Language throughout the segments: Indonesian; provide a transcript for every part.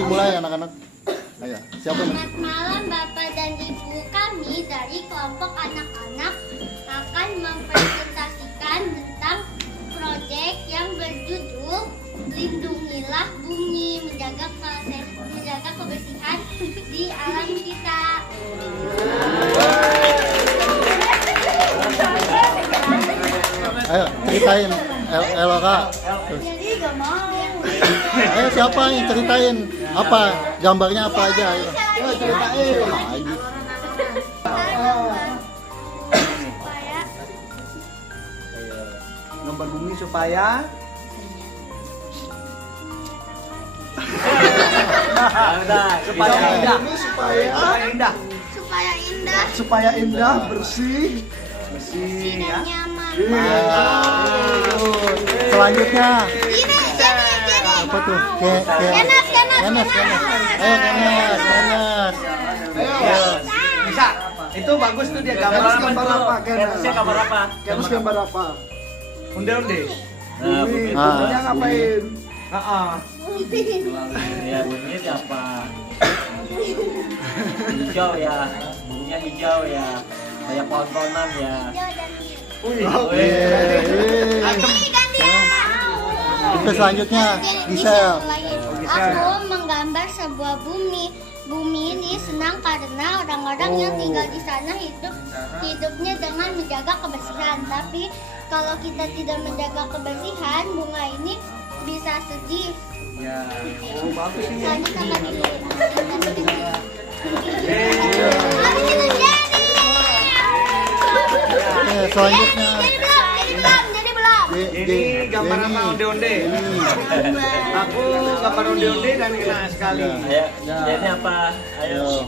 dimulai anak-anak. Ayo, siapa nih? Selamat malam Bapak dan Ibu, kami dari kelompok anak-anak akan mempresentasikan tentang proyek yang berjudul Lindungilah Bumi, menjaga kebersihan di alam kita. Ayo, ceritain Eloka. Jadi gak mau. Ayo siapa yang ceritain? Apa? Gambarnya apa aja? Ayo. Ceritain. Supaya Gambar bumi supaya supaya indah, supaya indah, bersih bersih dan ya. nyaman. Selanjutnya Ini. apa tuh? Kenas. Ayo Kenas. Ayo. Bisa. Itu bagus tuh dia gambar apa? Kenas gambar apa? Onde-onde. Bumi. Bunyinya ngapain? Ya bunyinya apa? Hijau ya, bunyinya hijau ya, banyak pohon-pohonan ya. Oke. Itu selanjutnya Gisel. Aku menggambar sebuah bumi. Bumi ini senang karena orang-orang yang tinggal di sana hidupnya dengan menjaga kebersihan. Tapi kalau kita tidak menjaga kebersihan, bunga ini bisa sedih. Ya. Oh, bagus ini. Selanjutnya lagi. Oke, selanjutnya Jadi belum. Ini gambar apa onde-onde? Aku gambar onde-onde dan enak sekali. Ayo, jadi apa? Ayo,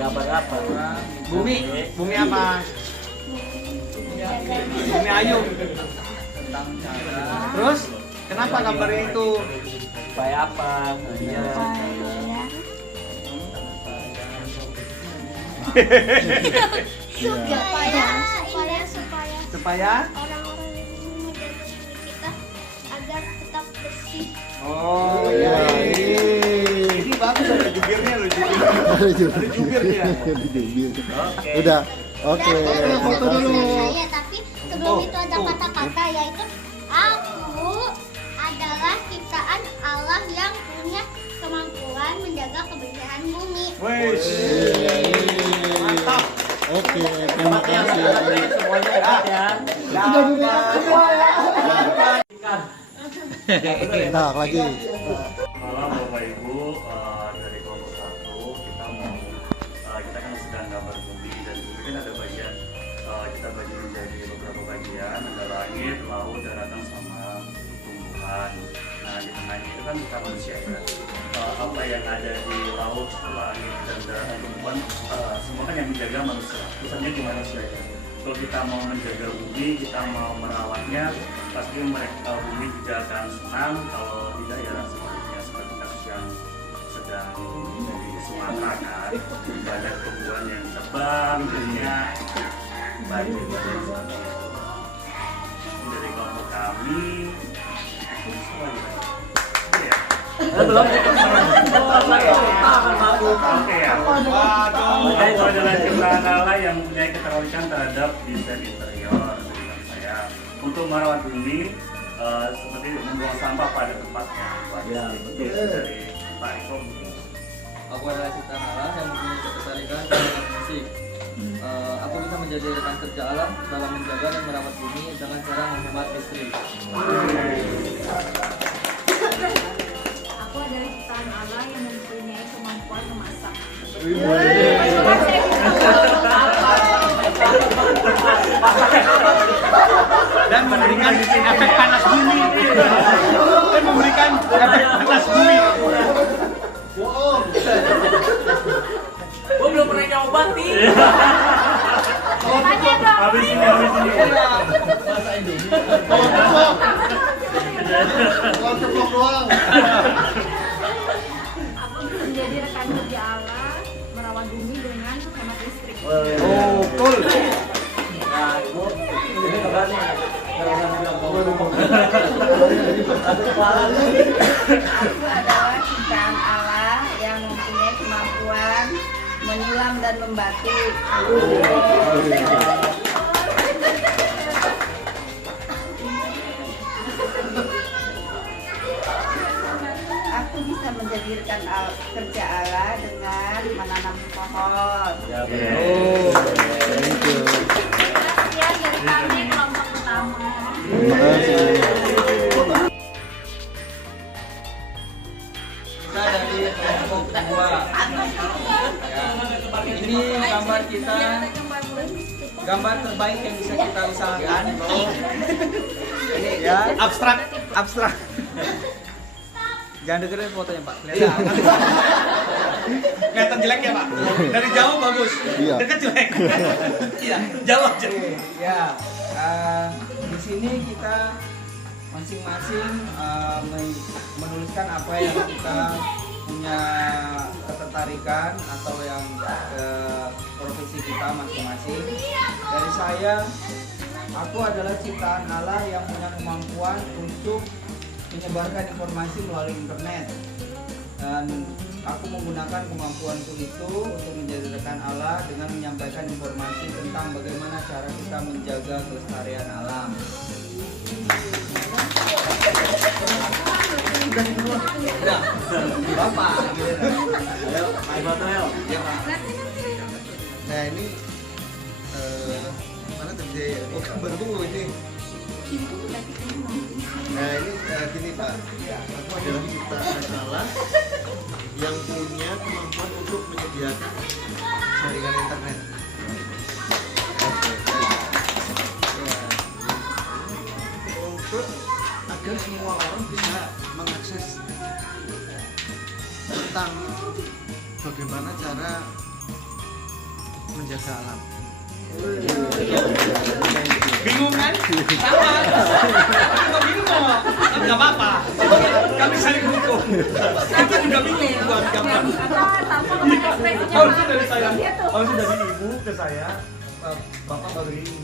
gambar apa? Bumi apa? Bumi ayu. Terus kenapa gambarnya itu? Supaya apa? Iya. Supaya orang-orang yang menjaga bumi kita agar tetap bersih. oh iya. Ini bagus ada jubirnya loh, jubir. Ada jubirnya. Oke. Udah. Oke. Foto Makasih. saya, tapi sebelum itu ada kata-kata yaitu aku adalah ciptaan Allah yang punya kemampuan menjaga kebersihan bumi. Wes. Mantap. Oke, terima kasih. Semuanya ingat ya. Nah, lagi. Malam Bapak Ibu, dari kelompok 1 kita kan sedang gambar bumi, dan bumi kan ada bagian kita bagi menjadi beberapa bagian, ada langit, laut, daratan sama tumbuhan. Nah di tengahnya itu kan kita manusia ya. Apa yang ada di laut, langit, dan daratan tumbuhan semua kan yang menjaga manusia. Pusatnya di manusia ya. Kalau kita mau menjaga bumi, kita mau merawatnya, pasti bumi juga akan senang. Kalau tidak ya seperti kasus yang sedang di Sumatera kan, banyak tumbuhan yang tebang, jadinya banjir dan sebagainya. Dari kelompok kami, Belum. oke ya. Waduh, itu adalah ciptaan Allah yang mempunyai keterolikan terhadap desain interior dengan saya untuk merawat bumi seperti membuang sampah pada tempatnya. Ya, Itu dari Pak Eko. Aku adalah ciptaan Allah yang mempunyai ketertarikan dengan musik. Aku bisa menjadi rekan kerja alam dalam menjaga dan merawat bumi dengan cara menghemat listrik. Aku adalah ciptaan Allah yang mempunyai kemampuan memasak. Dan memberikan efek panas bumi. Dan memberikan efek panas bumi. Gua belum pernah nyoba nih. Habis ini. Kalau ceplok doang. Aku menjadi rekan kerja Allah merawat bumi dengan hemat listrik. Oh, cool. Nah, Ibu, ini kabar nih. Aku adalah ciptaan Allah menyulam dan membatik. Aku bisa menjadikan kerja Allah dengan menanam pohon. Thank you. Ya, dari kami kelompok pertama. Terima kasih. Kita dari kelompok kedua. Ya. Ini gambar kita, gambar terbaik yang bisa kita usahakan. Ini ya abstrak. Jangan dengerin fotonya Pak. Kelihatan jelek ya Pak? Dari jauh bagus, Iya. dekat jelek. Iya, jauh aja. Ya, di sini kita masing-masing menuliskan apa yang kita punya ketertarikan atau yang profesi kita masing-masing. Dari saya, aku adalah ciptaan Allah yang punya kemampuan untuk menyebarkan informasi melalui internet. Dan aku menggunakan kemampuanku itu untuk menjadi rekan Allah dengan menyampaikan informasi tentang bagaimana cara kita menjaga kelestarian alam. Udah, Bapak. Ayo, Pak Ibatul. Ya, Pak. Nah ini mana terjadi? Oh gambar dulu ini. Nah ini gini Pak, aku adalah ciptaan Allah yang punya kemampuan untuk menyediakan jaringan internet. Untuk agar semua orang bisa mengakses tentang bagaimana cara menjaga alam. Bingung kan? Sama. Kok bingung kok? Enggak apa-apa. Kami saling dukung. Itu udah bingung buat gambar. Kalau itu dari saya, kalau itu dari ibu ke saya, bapak baru ini.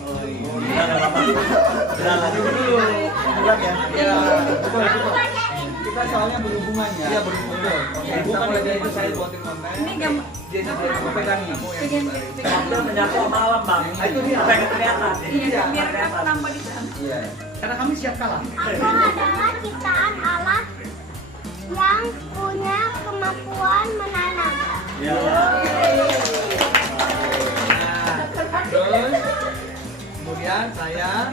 Dulu. Bulan ya? Iya. Betul. Kita soalnya berhubungan ya. Iya berhubungan. Ibu kan mulai dari itu saya buatin konten. Ini gambar. Dia aku pegang aku yang sebarin. Waktu menyatu sama alam, Bang. Itu dia. Apa yang kelihatan? Iya, biar aku nampak di sana. Iya. Karena kami siap kalah. Aku adalah ciptaan Allah yang punya kemampuan menanam. Ya. Terus kemudian saya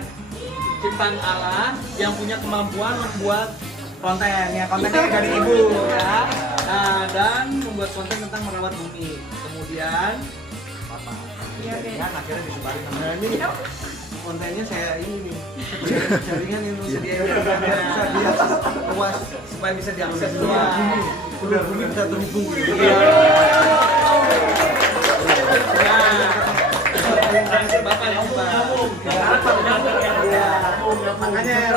ciptaan Allah yang punya kemampuan buat konten ya, kontennya dari ibu ya. Nah, dan membuat konten tentang merawat bumi. Kemudian apa? Jaringan akhirnya disebarin sama. Nah, ini kontennya saya ini nih. Jaringan yang sediain bisa diakses luas supaya bisa diakses luas. Udah bumi bisa terhubung. Iya. Bapak yang makanya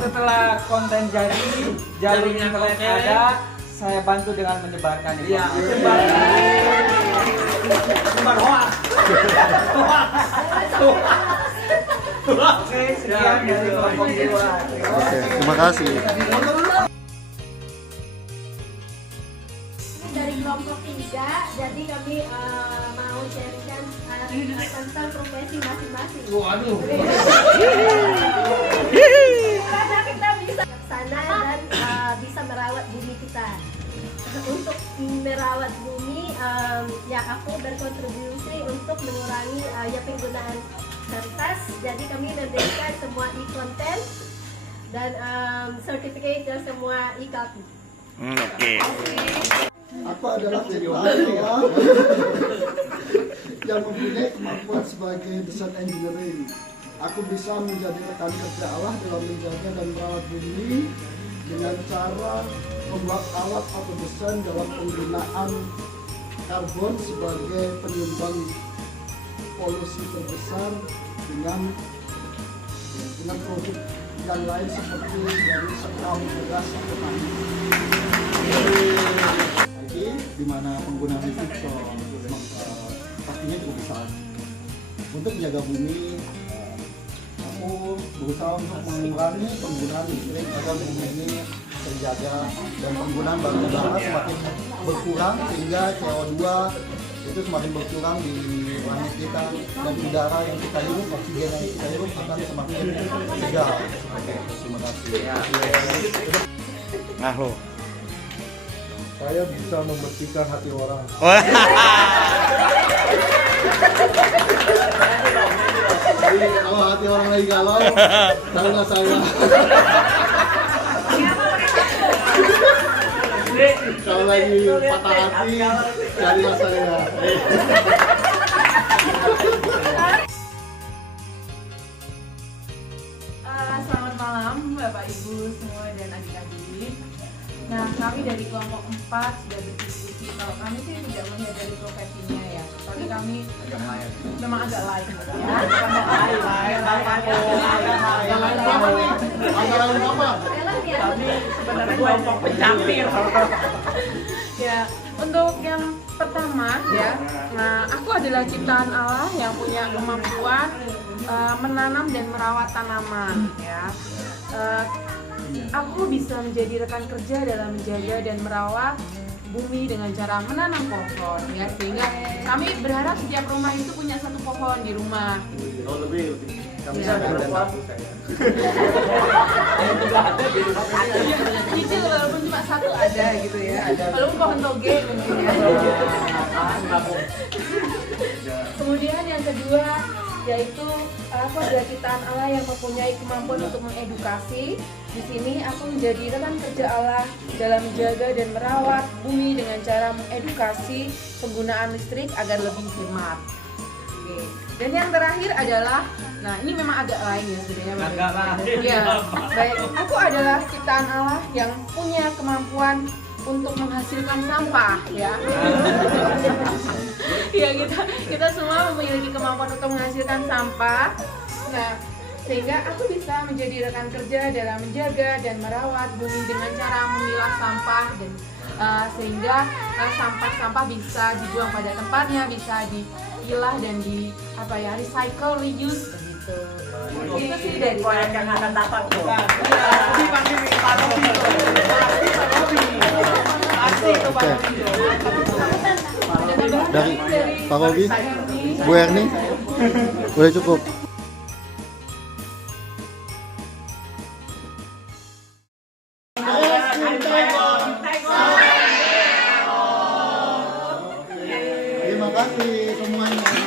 Setelah konten jadi, jaringan internet ada, saya bantu dengan menyebarkan itu. Iya, sebar hoax. Oke, sekian dari kelompok kedua. Oke, terima kasih. Dari kelompok 3, jadi kami mau sharingkan tentang profesi masing-masing. Waduh. Karena kita bisa ke sana dan bisa merawat bumi kita. Untuk merawat bumi, ya aku berkontribusi untuk mengurangi ya penggunaan kertas. Jadi kami memberikan semua e-content dan sertifikat semua e-copy. Oke. Aku adalah ciptaan Allah yang mempunyai kemampuan sebagai desain engineering. Aku bisa menjadi rekan kerja Allah dalam menjaga dan merawat bumi dengan cara membuat alat atau desain dalam penggunaan karbon sebagai penyumbang polusi terbesar dengan produk yang lain seperti dari sekam, beras, atau tani. Lagi di mana penggunaan listrik pastinya cukup besar. Untuk menjaga bumi, aku berusaha untuk mengurangi penggunaan listrik agar bumi ini terjaga dan penggunaan batu bara semakin berkurang sehingga CO2 itu semakin berkurang di langit kita dan udara yang kita hirup, oksigen yang kita hirup akan semakin segar. Oke, terima kasih. Nah lo. Saya bisa membersihkan hati orang. Jadi kalau hati orang lagi galau, tahulah saya. Kalau lagi patah hati, carilah saya. Selamat malam Bapak Ibu semua dan adik-adik. Nah, kami dari kelompok 4 sudah berdiskusi. Kalau kami sih tidak melihat dari profesinya ya, tapi kami memang agak lain ya. Antara apa? Kami sebenarnya kelompok pencampur. Ya, untuk yang pertama ya, nah aku adalah ciptaan Allah yang punya kemampuan menanam dan merawat tanaman ya. Aku bisa menjadi rekan kerja dalam menjaga dan merawat bumi dengan cara menanam pohon ya, sehingga kami berharap setiap rumah itu punya satu pohon di rumah. Oh, lebih. Kami Ya. Cicil walaupun cuma satu ada gitu ya, walaupun pohon toge mungkin ya. Kemudian yang kedua yaitu aku adalah ciptaan Allah yang mempunyai kemampuan untuk mengedukasi. Di sini aku menjadi rekan kerja Allah dalam menjaga dan merawat bumi dengan cara mengedukasi penggunaan listrik agar lebih hemat. Oke. Dan yang terakhir adalah, nah ini memang agak lain ya sebenarnya. Ya, baik. Aku adalah ciptaan Allah yang punya kemampuan untuk menghasilkan sampah ya. Ya kita semua memiliki kemampuan untuk menghasilkan sampah. Nah, sehingga aku bisa menjadi rekan kerja dalam menjaga dan merawat bumi dengan cara memilah sampah dan sehingga sampah-sampah bisa dibuang pada tempatnya, bisa dipilah dan di recycle, reuse begitu. Itu sih dari yang akan dapat tuh. Dari Pak Robi, Bu Erni, udah cukup. Terima kasih semuanya.